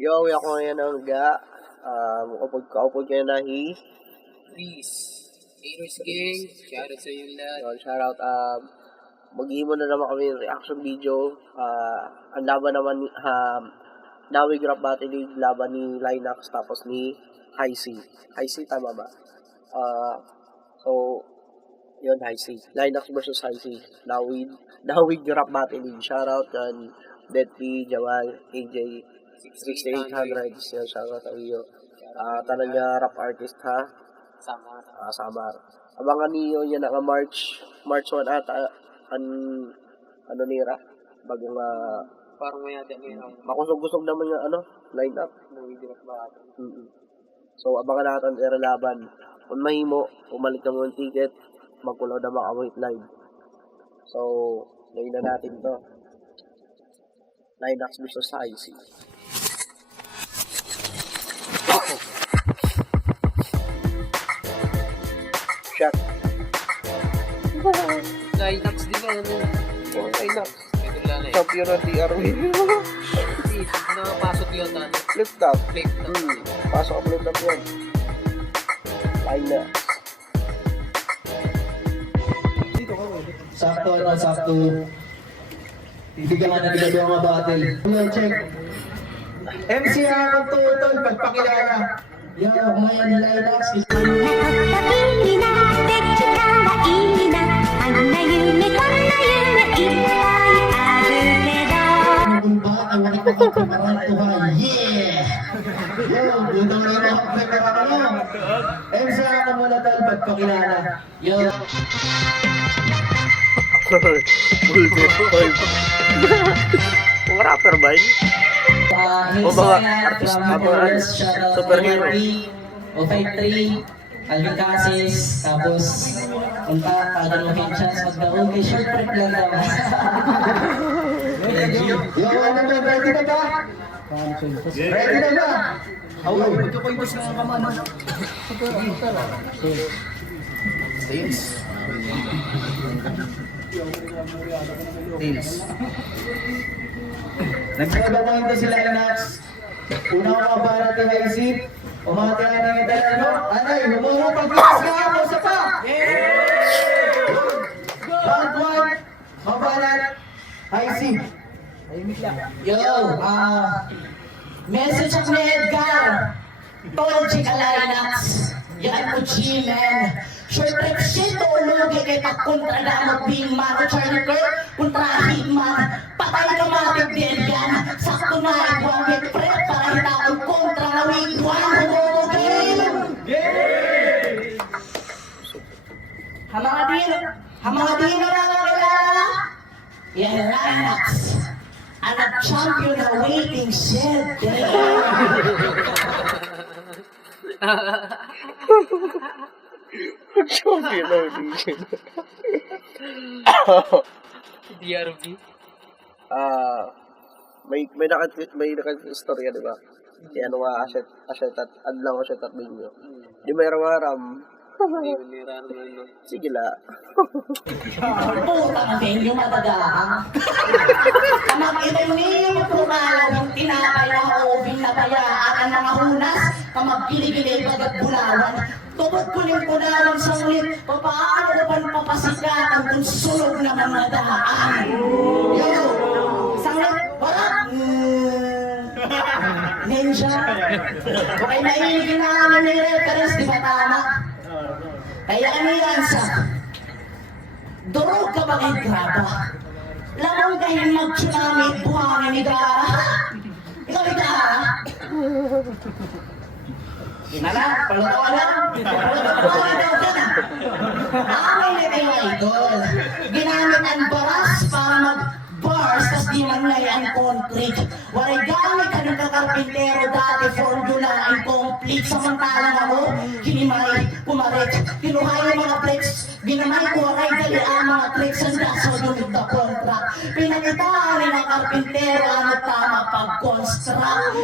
Yo, ako ngayon ang ga. Kaupod kayo na Please. Haters gang, shoutout sa inyo lahat. Shoutout. Mag-iimo na naman kami ng reaction video. Ang laban naman ni Nawig Rap Battle League, laban ni Linux tapos ni High C. High C, tama ba? So, yun, High C. Linux versus High C. Nawig Rap Battle League. Shoutout kan Deadly, Jawal, AJ, 6800. Yan, shoutout sa iyo. Tanan niya rap artist ha. Samar. Abangan niyo yan nga March 1 ata ano nira bagong Parang may ate ngayon. makusog-kusog naman yung line up. So abangan natin ang laban. Kung mahimo, umalik na mo yung ticket, magkulaw na makawait live. So, ngayon na natin to. Linux versus IC. Shot. Linux di ba? Linux. Ito lang eh. Champion ng DRW. Nakapasok yun tayo. Flip top. Flip top. Pasok ang flip top yan. Linux. Sakto. Bibigyan ka na nila yung mga battle. Check. MC ang tutol, pagpakilala. Yo, ngayon Linux. Ang nakikipagpapakarantuhan. Yeah! Yo, butang na yung makapagpapakarantuhan. MC ang muna tol, pagpakilala. Yo. Mga rapper ba yun? O mga artist, mga superhero. O53, Alvin Casis, tapos punta, tagal mo yung chance magdaon kay short trip lang naman. Yo, ano ba? Ready na ba? Ready na ba? Away, magkapaybos na ang kamano. Tails. Nagsasabawan ito sila Linux. Una ko mabarat yung isip. Umatihan na yung dalawa. Anay, lumuro pag-iwas ka ako sa pa! Band 1, mabarat, IC. Yo, message ako ni Edgar. Tol, chika Linux. Yan mo, G-Man. Short trip shit, tulugi kay pagkontra na mag-beam man. Charlie Kirk, kontra Hitman. Patay ka mga bibigyan. Sakto na iguang get prep para hinakon kontra na week 1. Humugin! Hamanga dino na nga kilala. Yan Linux. Ang champion na waiting shit. Champion na waiting DRB. may istorya, di ba? Yan nga aset at adlang aset at binyo. Di may rawaram. Nira naman no. Sige la. Putang venue matagaang. Kamag-ibay niyo magpumalaw yung tinapay na obing na bayaan ang mga hunas. Kamag-gili-gili bagat bulawan. Tubod ko yung punawan sa ulit. Paano ko pan papasikatan kung sunog na mga daan? Yo! Sanglit, warat! Ninja! Okay, nailigin na namin yung reference, di ba tama? Kaya ano yan sa durog ka ba kay graba? Lamang kahin mag-tsunami, buhangin ni Gara. Ikaw ni Gara? Nala, paluto na. Amin na kayo idol. Ginamit ang baras para mag-bars, tas di man na yan concrete. Waray gamit ka ng kakarpintero dati, formula incomplete. Samantalang ako, kinimay, kumarit, kinuha yung mga bricks, ginamay ko waray dali ang mga tricks, ang daso yung the contract. Pinakitaan rin ang karpintero, ano tama pag-construct.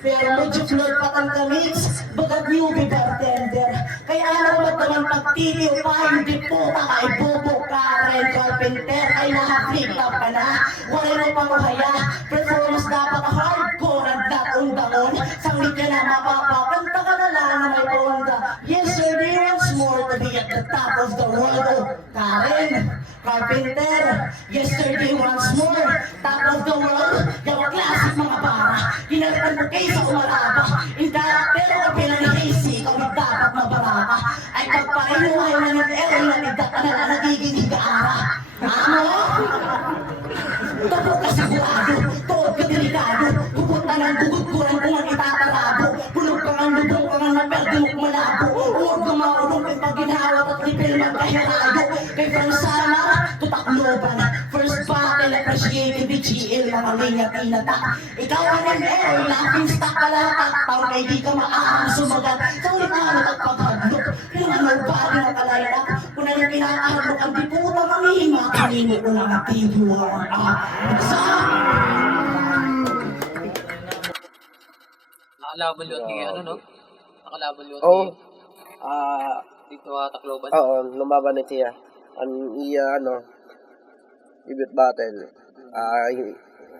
Pero medyo flood pa ng kamits, bagat newbie bartender. Kaya ano ba't naman magtitiw pa, hindi puta ka, ibubo ka rin, carpenter, ay naka-flip up ka na, wala mo pang kaya, performance dapat hardcore at datong-dangon, sanglit ka na mapapakanta ka na lang na may onda. Yesterday once more to be at the top of the world, oh, Karen, carpenter, yesterday once more, top of the world, gawa klasik mga para, kinalitan mo kayo sa umaraba, pero kung pinanihisi, ikaw ay dapat mabaraka, ay pagpainuhay na ng Aaron na nagdata na na nagiging higaara. Ano? Tapos ka sigurado, tuod ka delikado, pupunta ng gugud-guran kung ang itatarado, bulog ka ng lubong ka ng naperde mo't malabo, huwag ka maulong kay pagginhawat at lipil magkahirayo, kay Fransana, tutakloban, first battle, appreciated BGL, mga linyat inata, ikaw ang ML, laughing stock ka lahat, taong kay di ka maarang sumagat, sa ulit at paghadlok, yung ano ba rin ang kalaynak, kung ano yung pinakaharlok, ang di puta mamihima, kanino ko lang ang tibuhan, Nakalaban yun ni ano, no? Nakalaban yun Oh, ni dito Tacloban. oo, lumaban ni Tia. Ang ano, debut battle.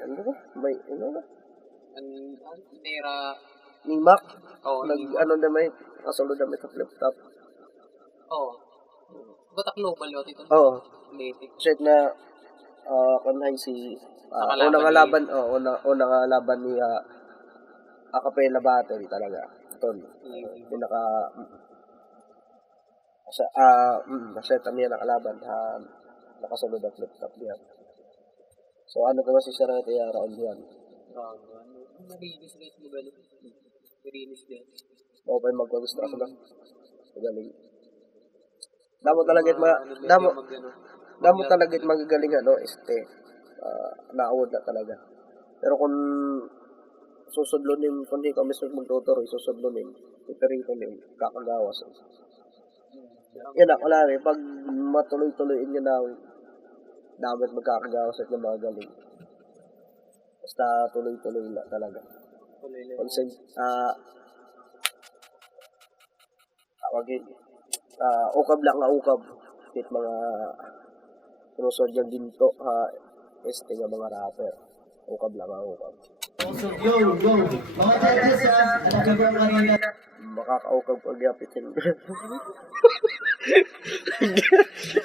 Ano ba? May, ano ba? Ang Nera, Ni Mac. Oo, Nag, ni Mac. ano na may, kasunod na may flip top. oh. Ba Tacloban yun ito? Oo. Late. Check na, kanhay si, Nakalaban unang ni- laban, unang laban ni, acapella battle talaga. Ito, pinaka, kasi kami ang nakalaban, nakasunod ang flip top niya. So, ano ko si Sarah Tiara on yan? Marinis guys mo galing. Marinis din. O pa yung magpagusto ako lang. Magaling. Damo talaga damo talaga magagaling naawad na talaga. Pero kung susudlonin, kung di kami magtuturo, susudlonin, iperiton kakagawas. Yan ako lang pag matuloy-tuloyin nyo na, dapat magkakagawas at yung mga galing. Basta tuloy-tuloy na talaga. Ukab lang ukab. Kahit mga sinusod yung ginto, nga mga rapper. Ukab lang ukab. Yo! Mga judges ha, anak ko yung kanina. Makakaukab pag yapitin.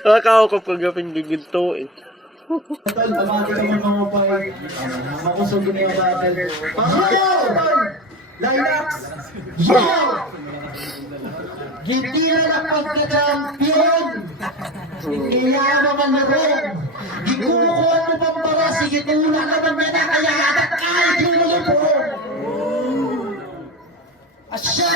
Makakaukab pag yapitin ginto eh. Tol, pamati ka ng mga pay. Makusog na yung battle. Tol! Lilax! Yo! Hindi na pagka-champion! Kaya mga narong! Gikukuha mo pang para, sige tula ka man yan na kaya anak kahit yung mga po! Asya!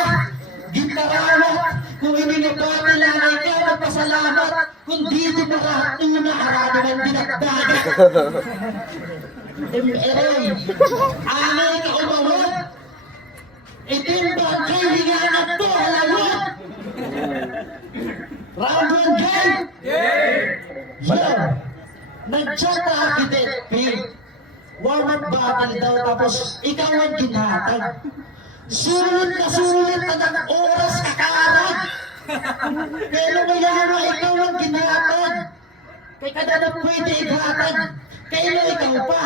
Gintarawat! Kung iningabati lang ay ikaw magpasalamat! Kung dito na lahat ng nakarado ng dinagdagat! MLA! Anay ka umawat! Itim ba ang kailangan to halawat? Round 1 game! Yo! Nag-chat na architect, Pete. Warm-up battle daw, tapos ikaw ang ginhatag. Sulit na ng oras kakarag. Pero mayroon na ikaw ang ginhatag. Kaya kada na pwede ighatag. Kaya ikaw pa.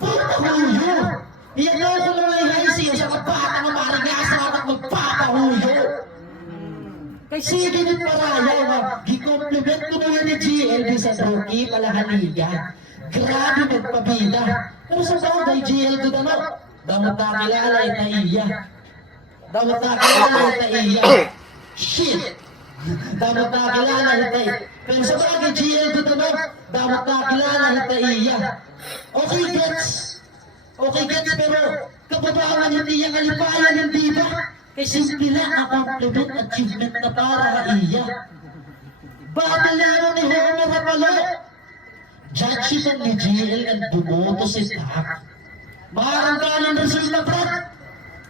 Puta huyo. Iyagaw ko na may haisiyo sa kapata ng marigas at magpapahuyo. Kay sige din parayaw na gikompliment ko na ni GLD sa rookie palahaliga. Grabe magpabida. Pero sa taon kay GLD naman, damot na kilala ita iya. Damot na kilala ita iya. Shit! Damot na kilala ita iya. Pero sa taon kay GLD naman, damot na kilala ita iya. Okay gets pero kababawan hindi yung kalipayan hindi ba? Kasi sila ang compliment achievement na para iya. Bakit laro ni Homer Rapalo? Judge ito ni GL ang bumoto sa staff. Maharanggalan ng resulta, Brad.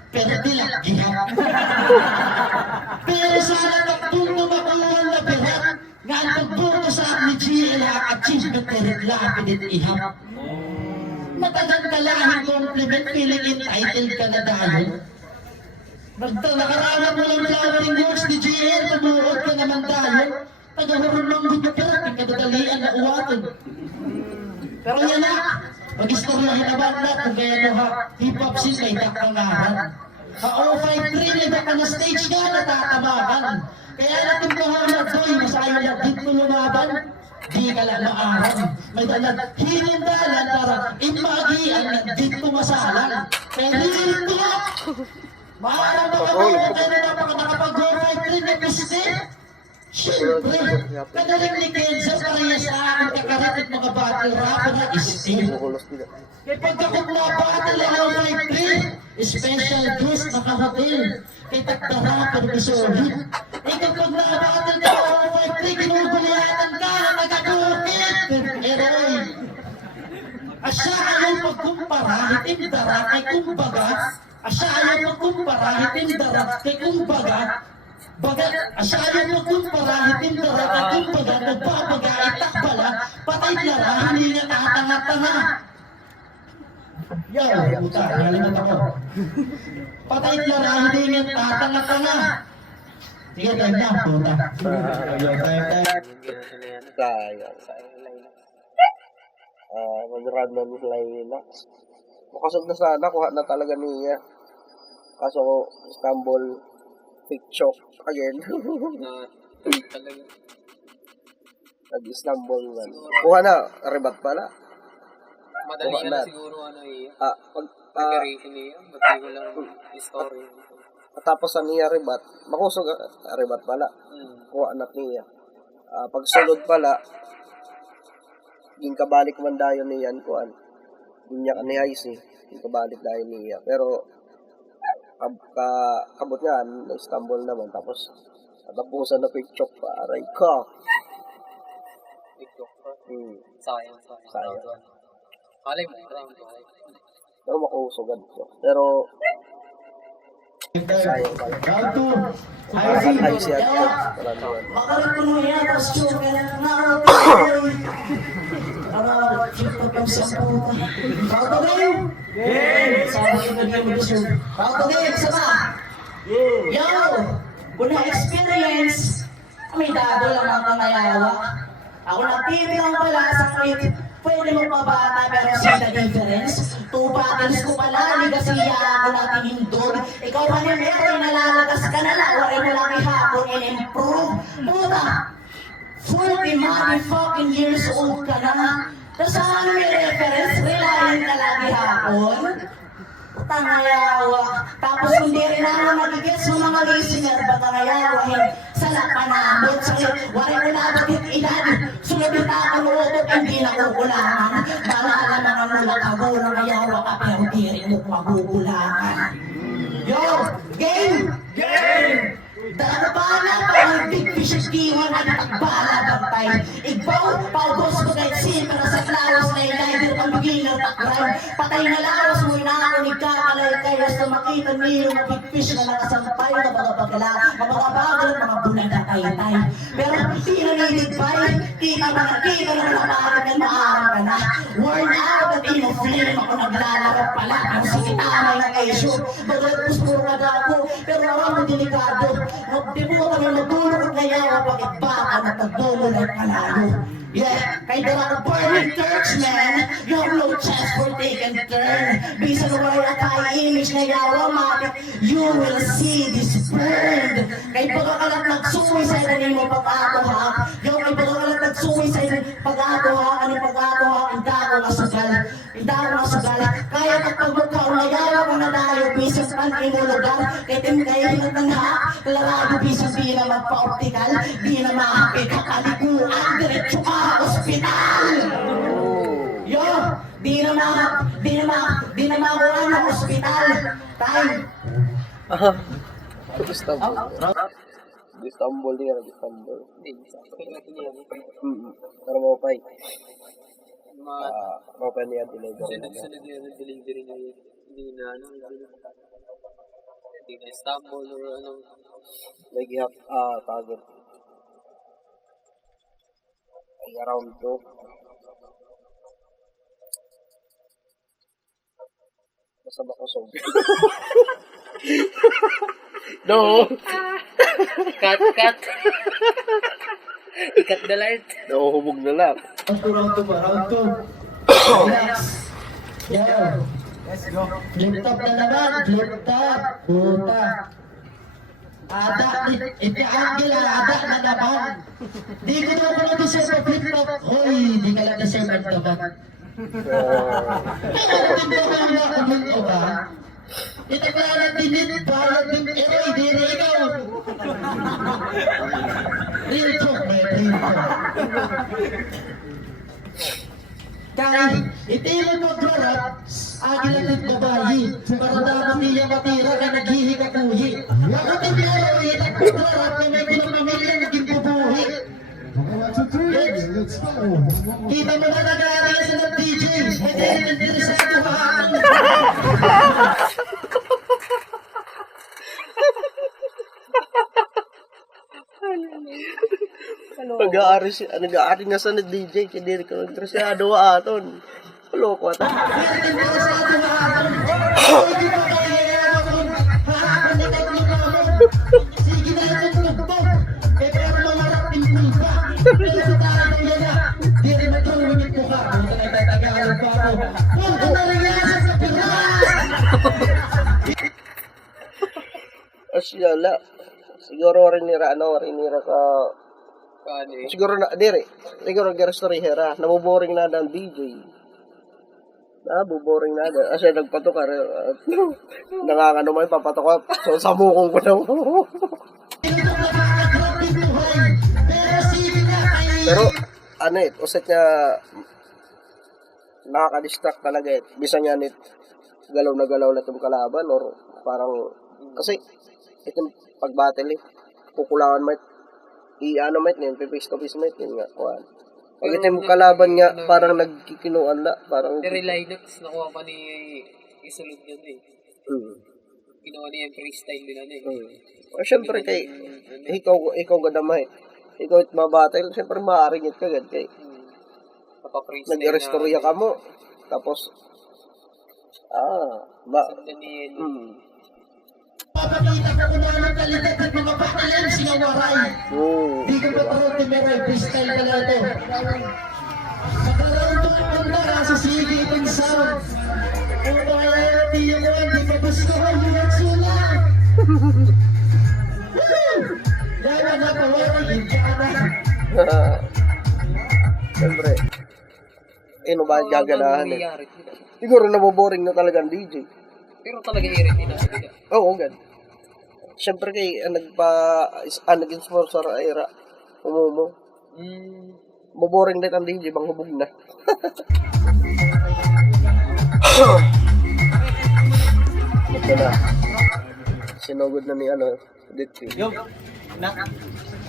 Pero tilakgihan. Pero sana nagtungo makuha na birat nga ang pagboto sa ni GL ang achievement na reklapin at ihap. Matagandalahin compliment, feeling entitled ka na dahil. Nakaraan mo lang flowering works ni JL, tumuod ka naman tayo. Tagahurong ng video ka, kadadalian na uwatan. Pero yan na, mag-istoryahin naman na kung kaya no ha, hip-hop scene may takangahan. Ha 053 na ka na stage nga natatamakan. Kaya natin ko ha na doy, masayo na dito lumaban. Di ka lang maaram. May dalag hinindalan para imagian na dito masalan. Kaya dito, maaram ba ka mo kaya na nakapag-053 na gusto? Siyempre, kadaling ni Kenza parehas sa aking kakarit at mga battle rapper na istil. Kaya pagkakot na battle ang 053, special guest naka-hotel. Kaya tagdarapper ni Sohit. Ikaw pag na-battle ka ang 053, ginuguliyatan ka na nagkakukit. Eroy. Asya ayaw pagkumpara, hitim dara kay kumbaga. Asya ayaw pagkumpara, hitim dara kay kumbaga. Bagat, asyayo mo kung parahitin dara at kung bagat, nagbabaga ay takbala, patay dara, hindi nga tatanga-tanga. Yaw, puta, nalimutan ko. Patay dara, hindi nga tatanga-tanga. Sige, time na, puta. Sayang. Mag-run na ni Linux. Makasog na sana, kuha na talaga niya. Kaso, stumble, picture again. Na talaga. Nag-stumble na. Kuha na, rebat pala. Madali na siguro ano eh. Preparation niya. Ba't ko lang story. Tapos sa niya rebat, makusog rebat pala. Kuha na niya. Pag sunod pala, yung kabalik man dayon niyan kuan. Niya ni IC, yung kabalik dayon niya. Pero kabot nga, na-stumble naman, tapos natapusan na picture pa, aray ko. TikTok pa. Sayang. Alay mo, round. Pero makusugan ko. Pero, sayang pala. Round 2. Ay siya. Makalit ko mo yan, tapos choke na na. Chip ko kang siya po. Round to game! Sabi ko na game deserve. Round to game, sama! Yo! Una experience, may dado lang ang nangayawa. Ako nagtitilang pala sa quit. Pwede mo pabata pero see the difference. 2 battles ko pala, ligasiya ako natin hindog. Ikaw pa ni Mary, nalalagas ka na lang. Wari mo lang ihapon in-improve. Puta! 40 motherfucking years old ka na. Tapos ano may reference? Reliant ka lagi hapon? Tangayawa. Tapos hindi rin ako magigets ng mga listener ba tangayawahin sa lapanabot. Sa wari mo na abot yung edad. Sunod ako mo utot, hindi na kukulangan. Marala mga mula kagulang ayawa ka pero di rin mo magugulangan. Yo! Game! Dahil pa na parang big fish at kiwan at tagbala bantay. Igbaw, paubos ko kahit sin para sa klawas na ilay ang beginner takray. Patay na lawas mo inakunig ka kalay kayo sa makita niyo mga big fish na nakasampay na mga bagala, mga bagal at mga bulag na tay-tay. Pero di na niligbay, kita na napakarag ng maarang ka na. Worn out at ino-flame ako naglalaro pala. Ang sikitamay na kayo. Bagat gusto mo ako, pero aram mo delikado. Di mo kami magulog na yawa bakit baka na pagdulo ng kalayo. Yeah, kay darang burning church, man. You have no chance for taking turn. Bisan wala at high image na yawa, matik, you will see this burned. Kay pagkakalat nagsuwisay na nimo pag-atohak. Yo, kay pagkakalat nagsuwisay na pag-atohak. Ano pag-atohak? Hindi ako nasugal. Kaya kapag magkaw na yawa mo na tayo, bisan pan imo lugar. Kay tim kayo hinatangha. Larado bisan di na magpa-optical. Di na mahapit kapalikuan. Diretso ka ospital. Yo, di na makuha ng ospital. Time. Istanbul din yan, Istanbul. Hindi, natin yan. Pero mapay. Mapay niya deliver. Sunod yun ang delivery niya. Hindi na Istanbul or ano. May gihap, target. Ay, around 2. Basta makusog. No. Cut. Ikat the light. Nahuhubog na lang. Round 2 pa, round 2. Relax. Yo. Let's go. Flip top na naman, flip top. Puta. Ada, ada na naman. Di ko na ako na-deserve ang flip top. Hoy, di ka lang deserve ang tabat. Pero hindi ko na ako dito ba? Ito ka na dinit ba? Di na ikaw. Real talk, man. Real talk. Kahit itilo mo dwarap, agil ang nagbabayi. Para dapat niya matira ka naghihikakuhi. Ako tinero, itak mo dwarap na may gunong pamilya naging bubuhi. Kita mo na nag-aari sa nag-DJ. Hindi rin interesado haang. Nag-aari nga sa DJ, hindi ko interesado aton. Loko ata. Hindi interesado haang. Hindi ba kaya haang na tatlong. Sige na yung tugtog. Pero mamarap din pa. Pero sa tayo na, di rin matulungin ko ka. Kung nagtatagaan pa ako. Kung kumaringasan sa Pinas! Asyala. Siguro rinira ka. Siguro na, siguro story hera. Nabuboring na ang DJ. Nabuboring na. Kasi nagpatok ka. Nakakano mo yung papatok ka. So, samukong ko na. Pero, uset niya, nakaka-distract talaga Bisa niya galaw na galaw na itong kalaban or parang, kasi, itong pag-battle kukulangan mo face to face mo nga, kuhan. Pag itong kalaban niya, parang nagkikinuan na, parang... Pero Linux, nakuha pa ni Isulog yun Ginawa niya yung freestyle nila Siyempre ikaw gadamay. Ikaw it mabattle, siyempre maaringit ka agad nag-restorya ka mo. Tapos, Papakita ko na ng kalidad ng mga batalan sinawaray. Di ko ba parang timeray, freestyle ka na ito. Magkaroon ito ang punda, sige itong sound. Kung kaya di yung di ka gusto ko, yung sula. Dahil na pawari, hindi ka na. Siyempre. Ba gaganahan Siguro naboboring na talaga ang DJ. Pero talaga i-ready na sila. Oo, siyempre nag-sponsor Aira. Umumo. Boboring na ang DJ, bang hubog na. Ito na. Sinugod na ni Ditri.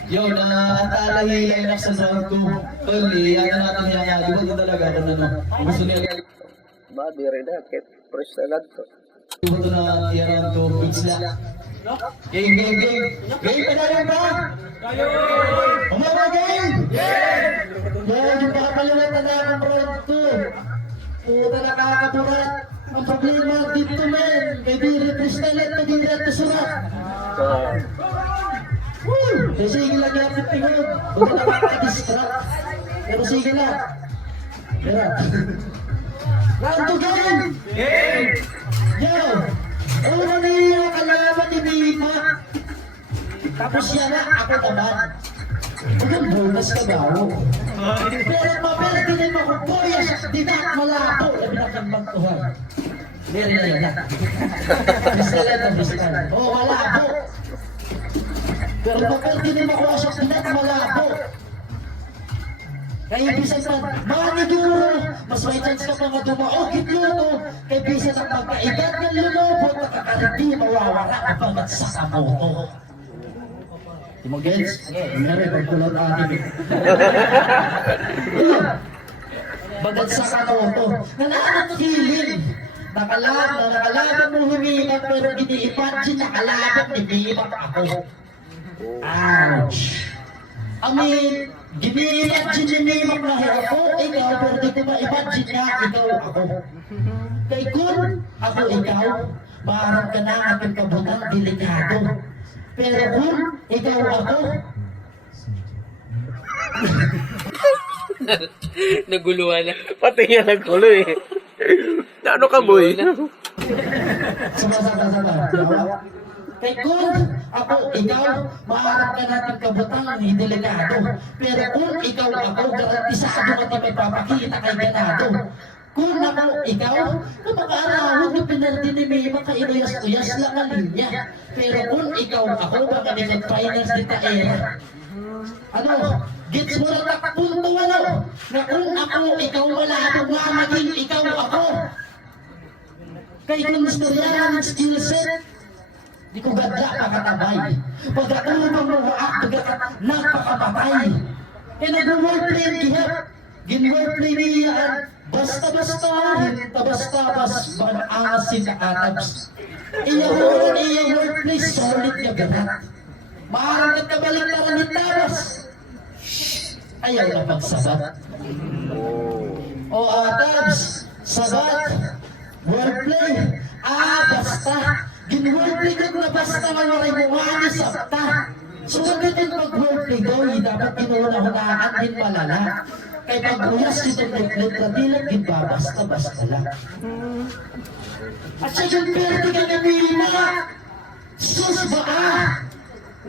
Yo, natala hilay na sa round 2. Tuli, natin yung di ba talaga gusto niya. Di rin na, kahit press na lang to. Ito na round 2, beats lang. Game. Game pa na rin ba? Umawa game! Yung pakapalitan na ang round 2. Puta nakakaburat. Ang problema dito men, kay Diri Tristalet, kay Diri at Surat. Sige lang yung tingog. Huwag na makaka-distract. Pero sige lang. Round 2 game! Yo! Una niya kalaban ni Mima. Tapos yan na, ako naman. Huwag bonus ka daw. Pero maperdinin mo kung boyas, di na malabo. Labi na kang magtuhan. Meron na yan. Bistal. Oo, malabo. Pero maperdinin mo kung asyak, di na malabo. Kaya bisa pa, maniguro, mas may chance ka pa madumaokit luto, kaya bisa na magkaedad ng lumobot, nakakaripi, mawawala ka pa magsakamoto. Di mo gets? Meron, pagkulot akin. Bagat sakamoto, nalaman kilin. Nakalaban mo humimak, pero gini-imagine nakalaban, hindi-imak ako. Ouch! Gini-imagine na ako, ikaw, pero di ko ma-imagine na ikaw ako. Kay kung ako ikaw, parang ka na aking kabutang delikado. Pero kung ikaw ako, Naguluhan na. Pati yan nagkulo eh. Ano ka, boy? Sabah. Kaya kung ako, ikaw, maharap ka natin kabutang, hindi delikado. Pero kung ikaw ako, garantisado ka tayo magpapakita kay ganado. Kung ako, ikaw, kung makaarahon yung pinardi ni May, makainuyas-uyas lang ang linya. Pero kung ikaw ako, baka nag-finals dita ano, gets mo na takpunto ano, na kung ako, ikaw wala ako nga maging ikaw ako. Kaya kung gusto yan ang skill set, di ko gadla pakatabay. Pag ako mamuhaak, napakapatay. Kaya nag-wordplay ang gihap. Gin-wordplay niya at basta-basta, hinta-basta-bas, ban-asin na atabs. Iya wordplay, solid na ganat. Maharang ka kabalik na rin tabas. Ayaw na pagsabat. O atabs, sabat, wordplay, basta. Gin-wordplay ka na basta mawaray mo wani sabta. So wag din pag-wordplay daw, dapat pinuna-hunaan din malala. Kaya pag-uyas itong letra dilang basta-basta lang. At siya yung pwede ka na nila. Sus ba?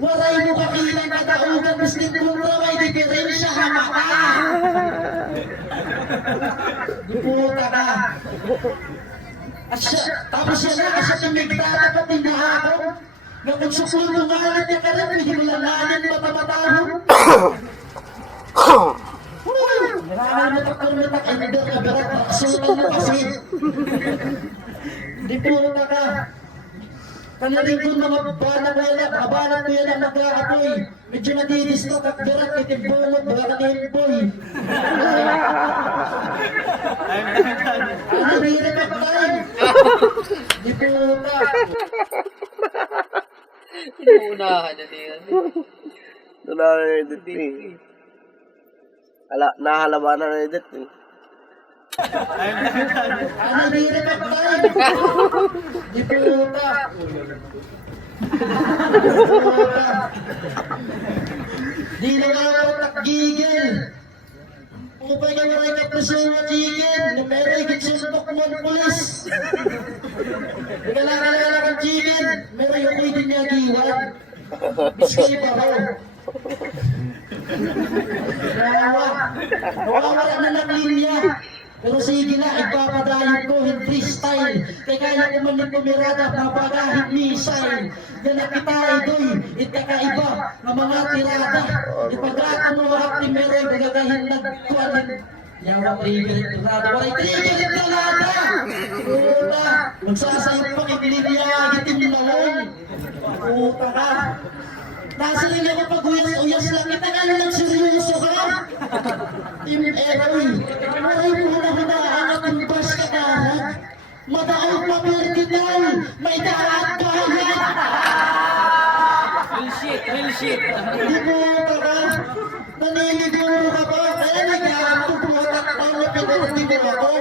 Waray mo kakilang kataugan, mas din kung raway, diferensya hamaka. Puta ka. Tapos siya na, siya tumigtata pa tinahako. Na kung susulo nga alat niya ka rin, hindi mo lang nanin matamatahon. Maraming matakal-matak, hindi ka berat, nakasutan mo kasi. Di puta ka. Kanaling ko mga babanat ko yan ang nag-aapoy. Medyo nadidistok at berat, itibungot, baka kanilboy. Ano, hirap ako tayo. Di puta. Inuunahan na niya. Ito na edit eh. Nahalabanan na edit eh. Ano, hirap ako tayo. Di puta. Di na nga ako takgigil. Upay ka maray ka presuwa chicken. Meron ikitsuntok mo ang pulis. Nagalakalala kang chicken. Meron yung kuy din niya giwan. Biskay pa ho. Nawawala na lang linya. Pero sige na, ipapadayon ko yung freestyle. Kaya kaya ko man yung pumirada, papagahit missile. Yan na kita, idoy, itakaiba ng mga tirada. Ipaglato mo ang timeroy, magagahin nagkuanin. Yawa trigger tirada, walay trigger tirada! Puta, magsasayang pakipiniliyagit yung nalong. Puta ka. Nasa rin ako pag-uyas-uyas lang, itagal lang seryoso ka. Team Eroy, maray mo na hinaangat yung bas ka kalag. Madaog pa vertical, may dahat kahit. Real shit. Di mo ka, naniliguro ka ba? Kaya nag-aatuputak pa na pinarti mo ako.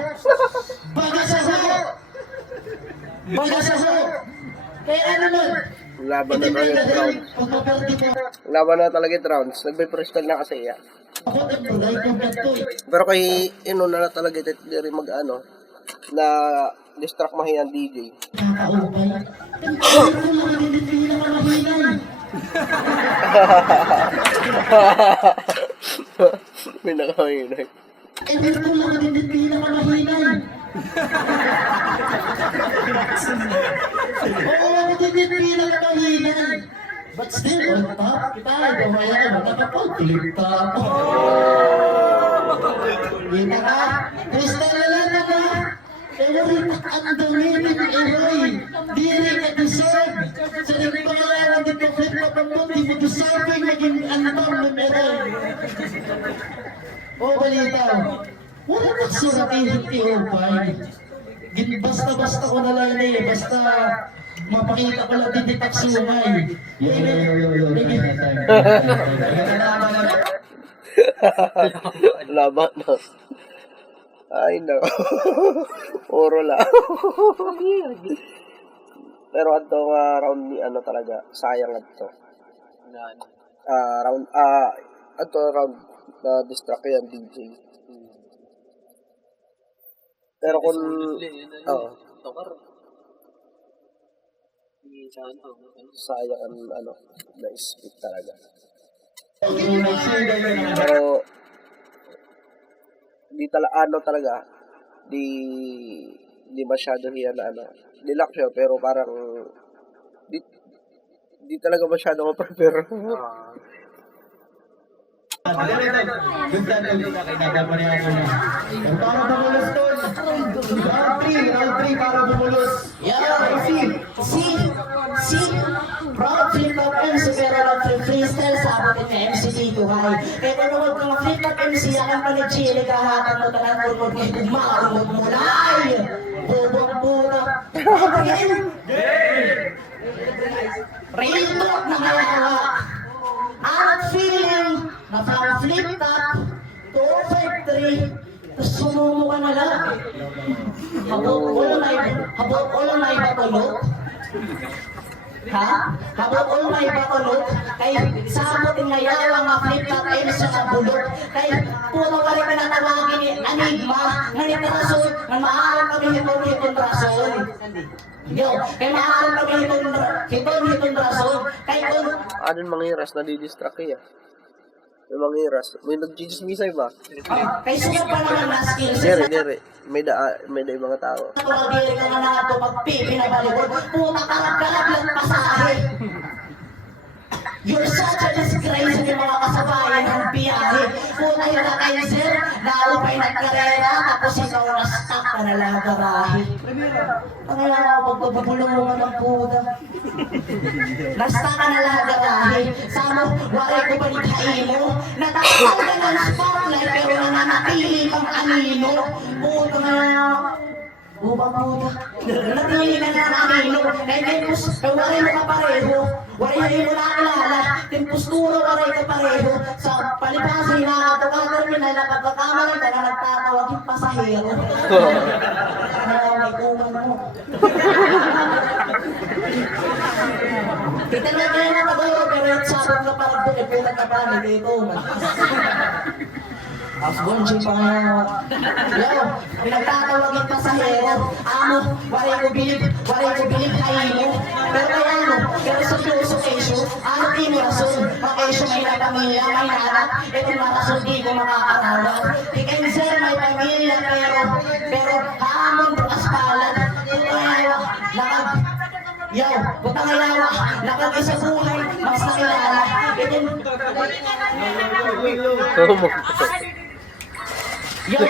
Baga sa ho! Kaya ano man? Laban na talaga yung rounds. Laban na talaga yung rounds. Nagbe-freestyle na kasi yan. Pero kay na talaga ito rin mag-ano na distract mahiyan DJ. May nakamahinay. But still, on top, kita ay gumaya na makapag-clip ka ako. Kita ka, Crystal na lang na ka. Pero rin ang dumitin Eroy, di rin ka deserve. Sa nagpangalaman dito, clip ka pa mo, di mo deserving maging anong ng Eroy. O balita, wala nagsuratin ti Opay. Basta-basta ko na lang eh, basta mapakita ko lang din taksumay. Laban na. Ay, no. Oro lang. Pero ato round ni ano talaga, sayang ato. Ano? Round, ato round na distract yan, DJ. Pero kung, Tokar. Hindi sana, sayang ang ano, na-split talaga. Pero, di masyado niya na ano, nilak siya, pero parang, di talaga masyado ma-prepare. Para bumulos doon. Round 3 para bumulos. Si proud flip of MC pero nag-freestyle sa akin ni MC dito hay. Kaya naman kung flip of MC akan pa ni Chile kahatan mo tanan kurmod kay kumaumod mo lay. Bubong puno. Real talk na kaya ang feeling na from flip top to 5-3 tapos sumumo ka na lang. Habok all may batulot. Ha? Habok all may batulot. Kay sabot nga yawa nga flip top ay sa kabulot. Kay puno ka rin pinatawagin ni Enigma nga ni Trason nga maaarap kami hitong Trason. Yo, kay maaarap kami hitong Trason. Kay kung Anong mangiras na didistract kaya? May mangiras. May nag-chismisay ba? kay sugat pa naman na skills. Dere. May da mga tao. Pagdiri ka nga na ito, pagpipi na balikod, puta karag-karag lang pasahe. You're such a disgrace sa mga kasabayan ng biyahe. Puta yung kayo, sir, naupay nagkarera, tapos ikaw na-stuck ka na lang garahe. Ang alam mo, pagpapulungan ng puta. Na-stuck ka na lang garahe. Samo, waray ko palighain mo. Natakal ka ng spotlight, pero nananatili kang anino. Puta na Bubang puta. Natili ka na anino. Kaya tempos, waray mo ka pareho. Waray mo na kilala. Tempos turo waray ka pareho. Sa palipasin na ito terminal na pagkakamalan ka na nagtatawag yung pasahero. May kuman mo. Kita na kayo na pag-uro, pero yung sabot na parang doon, puta ka pa, hindi ito. Asbonji pa nga. Yo, pinagtatawagin pasahero. Amo, waray ko bilib kayo mo. Pero kaya ano, pero sa puso kesyo, ano di mo rason? Makesyo may na pamilya, may nanak, itong marason di ko makakarawag. Di kayo sir, may pamilya, pero hamon bukas palad. Kung kaya, Yo, butang ilawa, nakag-isa buhay, mas nakilala. Yo,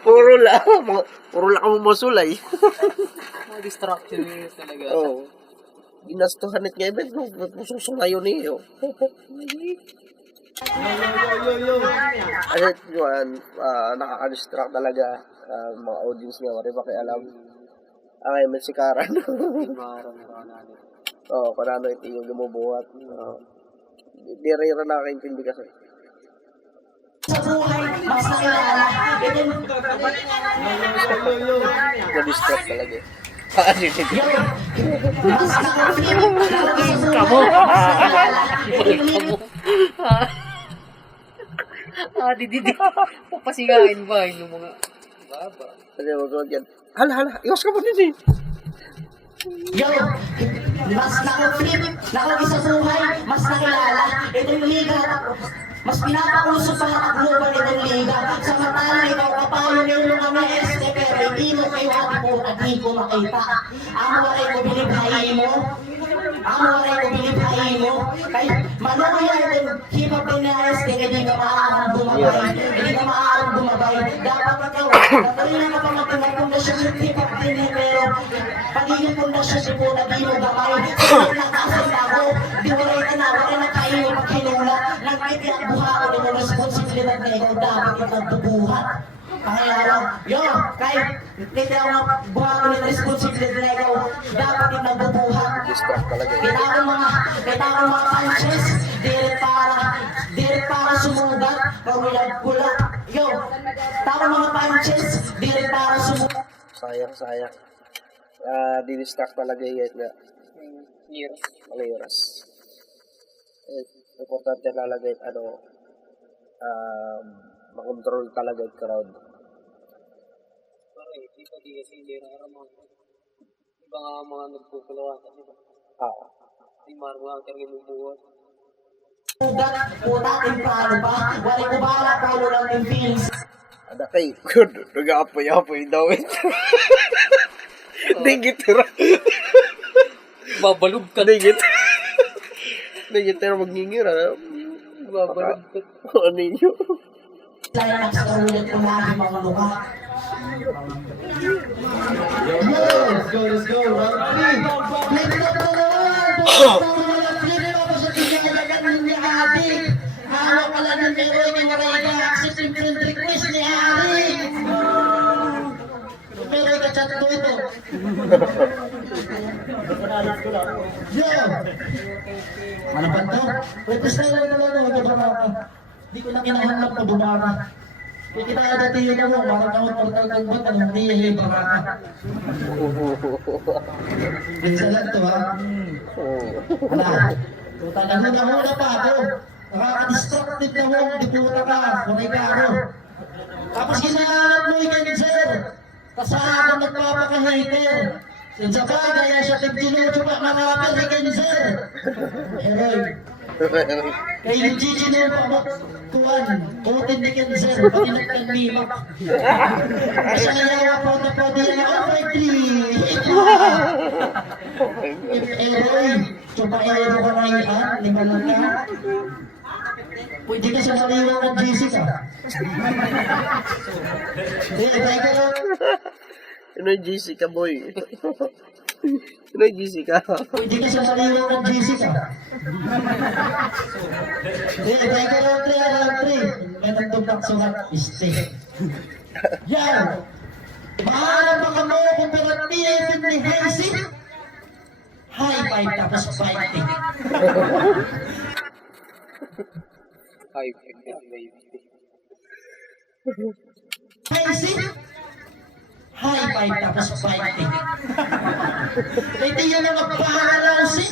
puro lang ang masulay. Mga distraction yun talaga. Oh. Ginastuhan it nga event mo, susulayo niyo. Ano yun, nakaka-distract talaga mga audience nga, wari ba kayo alam? Ay, may sikaran. Oo, kanano ito yung gumubuhat. Di rin nakakaintindi kasi. sa buhay, mas nakilala. Na-distract talaga eh. Yo, mas nakaflip, sa buhay, mas nakilala. Didi. Papasigain ba yung mga baba? Kasi wag yan. Hala, iwas ka po din eh. Yo, mas nakaflip, nakag-isa buhay, mas nakilala. Itong liga, mas pinapakusok pa ang global itong liga. Samantala, ikaw kapayo nyo mga este, pero hindi mo kayo ati po at di ko makita. Ang waray ko binibhayin mo, kay manuya din, hip-hop din na este, hindi ka maaaring dumabay, dapat ikaw, natalina ka pa magtungay pundasyon yung hip-hop din eh, pero pagiging pundasyon si po na di mo gamay, kaya nakasin ako, di waray ka na, waray na kayo maghinula, nagkiti ang buhaon ng mga responsibilidad na ikaw dapat itong tubuhat. Pangalawa, yo, kahit hindi ako buhaon ng responsibilidad na ikaw dapat itong tubuhat. Distract talaga eh. Kita ko mga punches, diret para sumugat, magulag-gulag. Yo, tao mga punches, diret para sumugat. sayang. Dinistract talaga yan nga. Years. Mga oras. Importante talaga yung makontrol talaga yung crowd. Parang dito di kasi hindi nararamang. Iba nga mga nagpupulawan. Di marunong talaga yung buwan. Ugat, puta, paano ba? Wari ko bala, palo lang yung feelings. Ada kay, good. Nag-aapoy-apoy daw ito. Dingit ra. Babalog ka. Dingit. Dingit ra magngingira. Babalog ka. Ano yun? Climax ka ulit kung lagi mga mukha. Let's go. Flip na to naman. Flip na ako sa tigalagan ni Adik. Hawak ka lang ng meron yung maray ka. Accept yung friend request ni Adik. Meron ka chat to ito. Yo! Ano ba ito? Request na lang naman ako. Di ko na kinahanap na bumara. Kaya kita ada tiyo na mo, marang naman portal ng bata ng niya bumara. Minsan lang ito ha. Ano na muna pa ako. Nakaka-distracted na mo, di puta ka, kunay ka ako. Tapos ginahanap mo yung cancer. Kasama nagpapaka-hater. Sa bagay, siya tigdinutupak na rapper ni cancer. Heroy. Kaya yung Gigi na yung pamatuan, kutin ni cancer, pati nagtanimap. Kasi nayawa po na po din na Heroy, tsupahero ka na yun, ha? Lima lang ka. Pwede ka sa maliwa ng Gigi ka. Kaya ka lang. Ano yung Jessica boy? Ano yung Jessica? Pwede ka sa maliwa ng Gigi ka. Kaya ka lang, pre. May nagtubak sumat, este. Yan! Maharap ba kamo kung pinag-PFM ni Hazy? High five tapos fighting. High five na baby. Hazy? High five tapos fighting. Hindi yan ang magpahalawsi.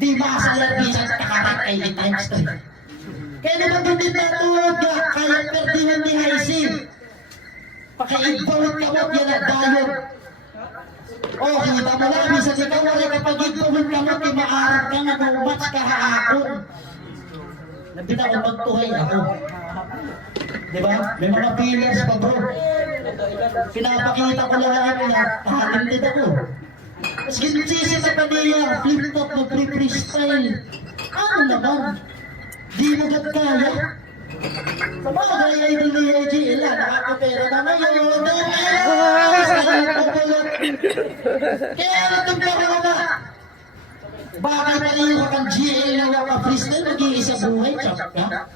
Di masaya di sa takarat kay times 3. Kaya naman din natulog ka, kaya perdihan ni Hazy. Pakaibawit ka mo, yan ang dayod. O, kita mo lang, minsan ikaw wala kapag ibawit ka mo, di maarap ka nga match ka haakon. Nandun ako magtuhay ako. Diba? May mga pillars pa bro. Pinapakita ko lang na halimdid ako. Tapos ginisisi sa kanila, flip-top na freestyle. Ano naman? Di mo gat kaya? Sa bagay ay nili-AGL na nakakapera na ngayon. Kaya natong ka na. Bakit pa rin yung kang GL na waka-freestyle, nag-iisa buhay, chap ka?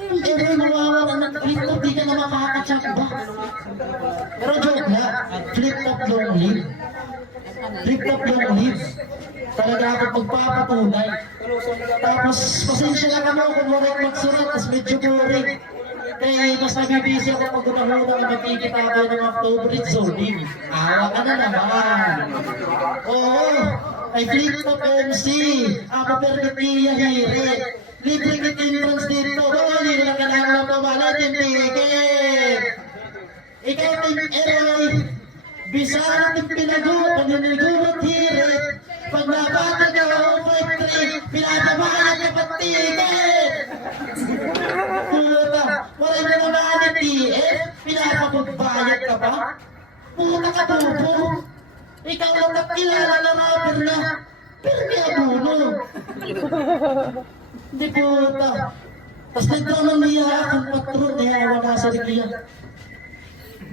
Pero nawawalan ng flip-top, di ka na makakachap ba? Pero joke na, flip-top long live. Flip-top long live. Talaga ako pagpapatunay. Tapos, pasensya lang ako kung walang magsulat, tapos medyo boring. Kaya mas nabibisi ako pag unahuna na nakikita ako ng October zoning. Awa ka na naman. Oo, ay flip-top MC. Ako permitiya hirit. Libre ka entrance dito. Hindi ko na kailangan ng pamalat yung ticket. Ikaw, Team Eroy. Bisara ng pinago, paninigulat hirit. Pag nabata ka ako, 5-3, pinatabahan ka pa ticket. Puta, wala mo naman ang TF, pinapapagbayad ka ba? Puta ka tubo. Ikaw ang nakilala na rapper na, pero may abuno. Hindi puta. Tapos nagkaroon niya akong patron, nayawa na sa rikiya.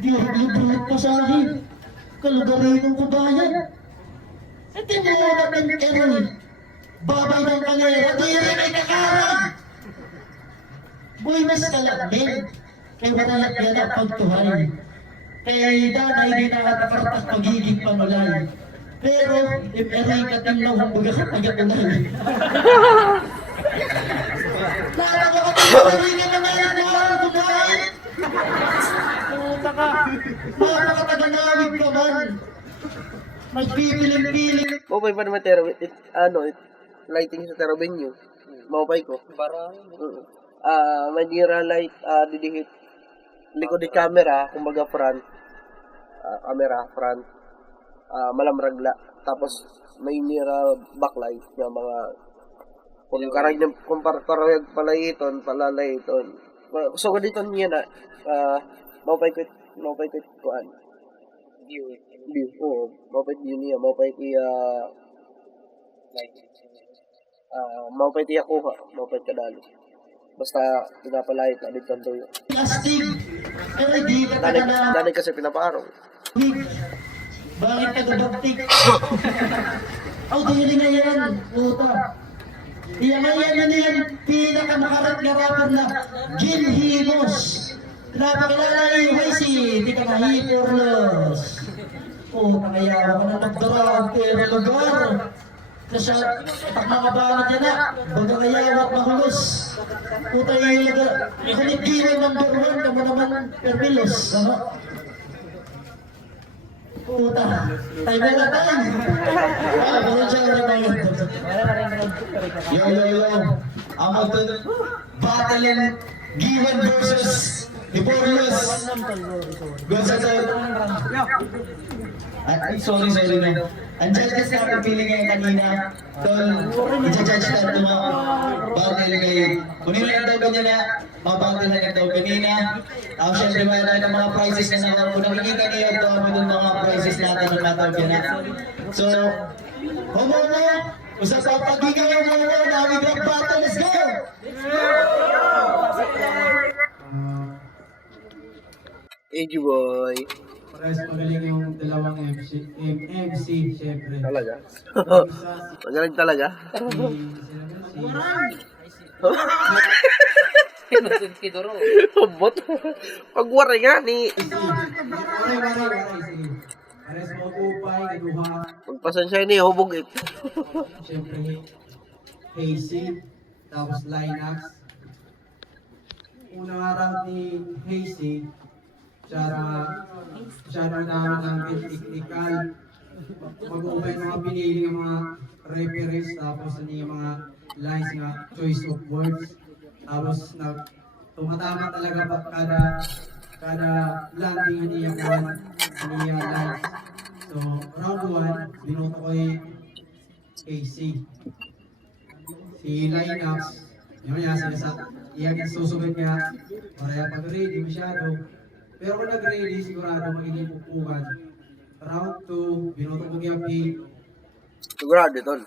Di bulit pa sa akin. Kalugarin ko bayan. Hindi mo na ng Eroy. Babay ng kalera, di rin ay kakarang. Buhay mas kalakbin. Kaya wala yan ang pagtuhay. Kaya danay din nakatakartas pagiging panulay. Pero, if Eroy ka timlaw, humbaga ka pag-akulay. Lala ko ka timlaw, hindi ka na yan na kumain. Puta Napakataganawid ka man. Magpipiling-piling. Maupay pa naman lighting sa Tero Venue. Maupay ko. Barang. Manira light, didihit. Likod di camera, kumbaga front. Camera, front. Malamragla. Tapos, may nira backlight nga mga kung karag ng parag palayton, palalayton. So, dito niya na, maupay ko kuan. View. Oo, maupay view niya, maupay kaya, Like. maupay tiya kuha, maupay kadalo. Basta, pinapalayit na dito ang tuyo. Astig. Pero di ka taganawid. Dali kasi pinaparong. Bakit nagabagtik? Dili na yan. Puta. Yan pinakamakarat na rapper na Gil Himos. Napakilala yung si di ka mahipurlos. Puta kaya ako na nagdarang pero lugar. Kasi at mga banat yan na, baga kayawat mahulos. Puta yung lugar. Kuligiwan number 1, kamo naman permilos. Ano? Puta, tayo na tayo. Bulan siya na rin Yo. Ang battle and given versus Deporlos. Gonzalo. Ay, sorry na. Ang judges na pagpili ngayon kanina, tol, i-judge na ito mga battle ngayon. Kung nila daw ganyan na, mga battle na daw kanina. Ang syempre mayroon ng mga prizes na naman. Kung nakikita kayo ito, doon mga prizes natin ng natawag yan na. So, homo, usap ang pagiging mo na aming rap battle, let's go! AG boy. Parehas magaling yung dalawang MC, syempre. Talaga? Isa, Magaling talaga? Si Doro. Bot. Pagwari nga ni. Waray, sige. Parehas mag-upay, gaduha, Pagpasensya ni hubog it. syempre, Hazy, tapos Linux. Unang round ni Hazy, siya na namin ng technical. Mag-upay mga pinili ng mga reference, tapos yung mga lines nga, choice of words. Tapos tumatama talaga pa kada landing niya niya lines. So, round 1, binoto ko yung AC. Si Linux, yun niya, iyan susugod niya, paraya pag-ready masyado. Pero kung nag-ready, sigurado magiging pupukan. Round 2, binoto ko yung P. Sigurado tol.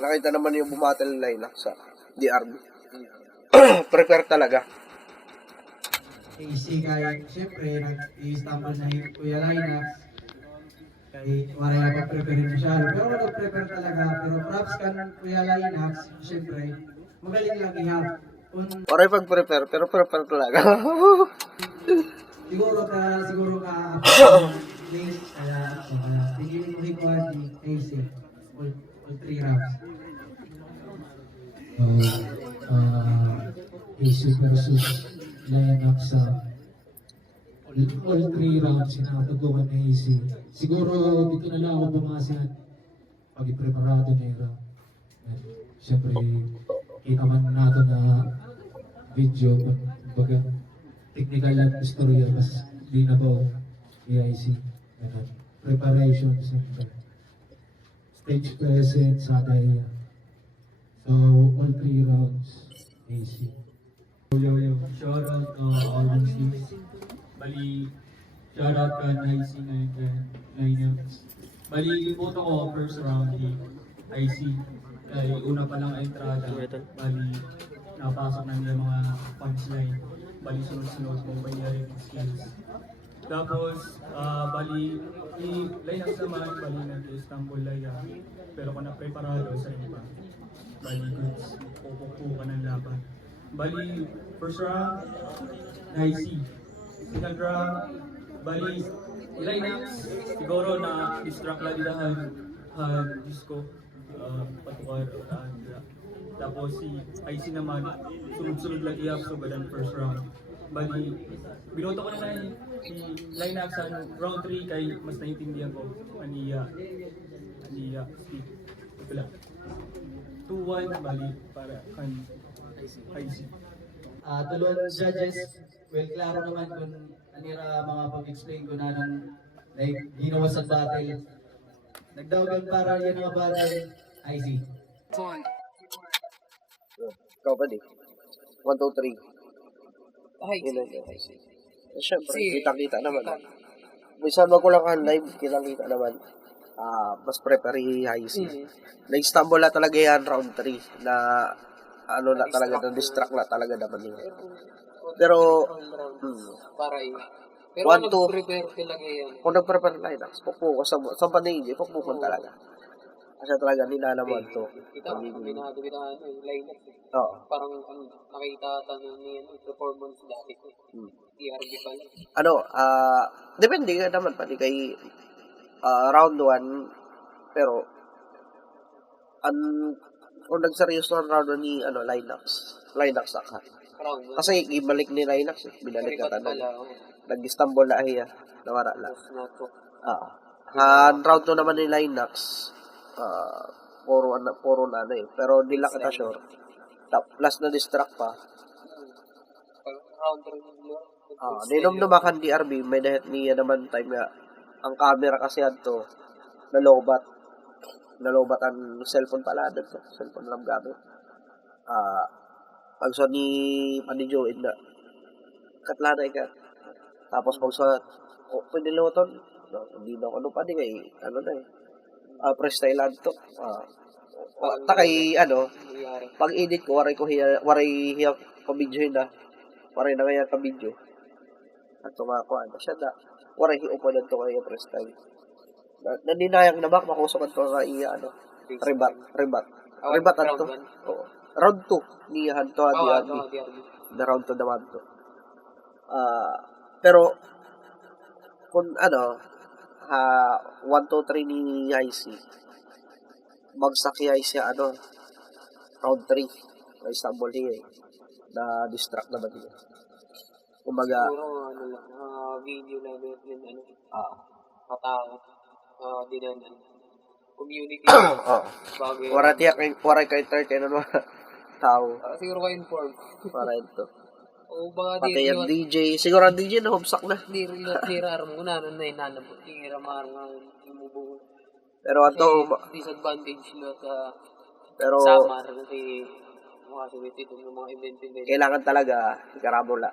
Nakita naman yung bumatel line sa DRB. Prepare talaga. AC kaya, siyempre, nag-i-stumble na yung Kuya Linux. Kaya maraya pa prepare masyado. Pero kung nag-prepare talaga, pero props ka ng Kuya Linux, siyempre, magaling lang ihap. Kung Oray pag-prepare, pero prepare talaga. siguro ka late, kaya tingin mo record ni AC, all 3 rounds. AC versus Linux sa all 3 rounds sinatutukan na AC. Siguro dito na lang ako bumasan pag ipreparado na yung round. Siyempre, kita man natin na video, baga technical at istorya, mas di na ba EIC. Preparation, siyempre. Stage presence, sadaya. So, all 3 rounds, AC. Yo, shout out all Muslims. Bali, shout out ka na IC na lineups. Bali, iboto ko first round di IC. Kaya una pa lang entrada. Bali, napasok na niya mga punchline. Bali, sunod-sunod mo ba niya rin skills. Tapos, bali, lineups naman, bali nag-Istanbul Laya. Pero kung na-preparado sa iba, bali goods, pupupo ka ng laban. Bali, first round, IC. Second round, bali, lineups, siguro na distract lang dilahan, disco, patukar, tapos si IC naman, sunod-sunod lang i-up, so gadan first round. Bali, binoto ko na Si Linux sa round 3 kay mas naiintindihan ko. Aniya, Steve. Wala. 2-1, bali, para kan IC. Tulong judges, well, klaro naman kung anira mga pag-explain ko na nung like, ginawa sa battle. Nagdawagan para yan mga battle, IC. Ikaw ba di? 1, 2, 3. Ay, Yun lang. Siyempre, Si- kita-kita naman. Minsan magkulang live, kita-kita naman. Mas prepare high C. Na-stumble na talaga yan round 3 na ano na talaga, na-distract na talaga naman yun. Pero, para yun. Pero One, two. nag-prepare talaga yan. kung nag-prepare Linux, pupukas sa paningin, pupukan talaga. Kasi talaga, nilalaman to. Kita, kabinado kita yung lineup. Oo. Parang nakita tayo niya yung performance dati ko. ERB pala. Depende ka naman pati kay round 1, pero kung nagseryoso ang round 1 ni Linux ka. Round one. Kasi ibalik ni Linux, binalik ka Karibat tanong. pala. Nag-Istanbul na iya, nawara na. Tapos na to. Round 2 naman ni Linux, puro na eh. Pero di lang kita sure. Plus na distract pa. Round 3 Ninom-numakan DRB, may dahit niya naman time nga. Ang camera kasi to nalobat ang cellphone pala dito. Cellphone lang gamit. Pag sa ni Joe na katlanay ka. Tapos pag sa pwede luton, hindi na ano pa din eh. Ano na eh. Freestyle lang to. Takay nangyari. pag edit ko waray hiya ko video na. Waray na kaya ka video. At tumakuan siya da. Waray hiya ko na to kaya freestyle. Naninayang na bak makusok to ka iya rebat. Rebat ano to? Oo. Round 2 niyahan to DRB. The round 2 naman to. Pero kung 1, 2, 3 ni IC bagsak si IC round 3 may Istanbul hiya na distract naman niya. Kumbaga Siguro video lang din katao. Dinanan. Community. Bagay. waray kay 30 ano tao Siguro ka-inform. para ito. O baka Pati yung DJ, siguro ang DJ na humsak na. Di rin mo na inanabot. Di ramar nga imubuo. Pero Disadvantage na sa pero Samar kasi makasulit ito ng mga event. kailangan talaga ikarabola.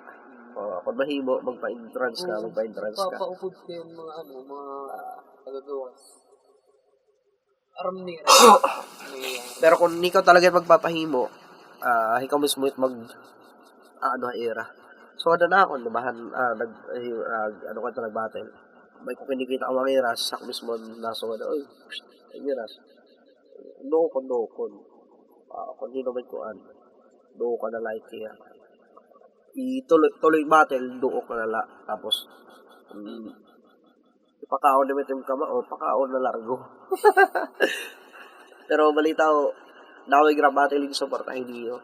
Kung mahimo, magpa-entrance ka. Papaupod ko yung mga mga tagagawas. Aram nira. Pero kung ikaw talaga magpapahimo, ikaw mismo era. So, na ako, nabahan, nag-battle. May kung kinikita ang mga iras, sak mismo naso ka na, oy, iras. Dokon. Kung di naman kuan, doon ka na like kaya. Tuloy battle, doon ka na tapos, ipakaon naman yung kama, o pakaon na largo. Pero balita ko, naway grab battle yung supportahin niyo.